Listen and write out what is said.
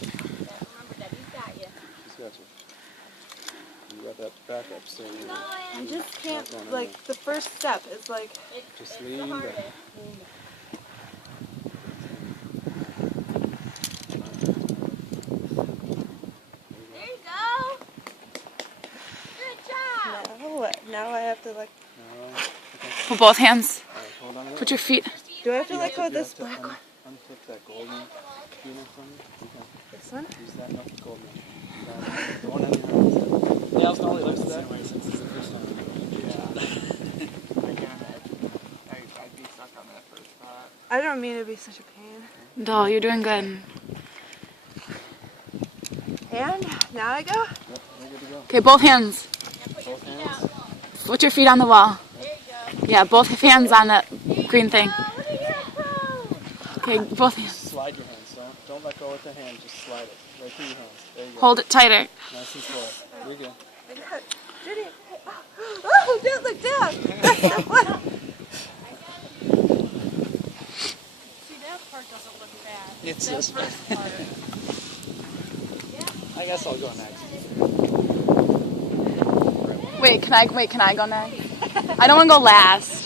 Remember, Debbie's got you. She's got you. You got that backup, so you I just can't, like, the first step is like... just lean back. There you go. Good job. Now I have to, like... Put both hands. Alright, hold on to Put that. your feet. Do I have to let go of You this have to black one? Unflip that golden unit from you. Okay. This one? Use that, no, golden. The one on your hands. Yeah, I was only looks that way since it's the first time. I'd be stuck on that first spot. I don't mean to be such a pain. No, you're doing good. And now I go? Yep, you're good to go. Okay, both hands. Both hands. Put your feet on the wall. There you go. Yeah, both hands on the green thing. Oh, look at your pose. Okay, both hands. Slide your hands. Don't let go with the hand. Just slide it right through your hands. There you go. Hold it tighter. Nice and slow. You're good. Judy! Oh, don't look down! That's the one! See, that part doesn't look bad. It's that this first part. I guess I'll go next. Wait, can I go next? I don't want to go last.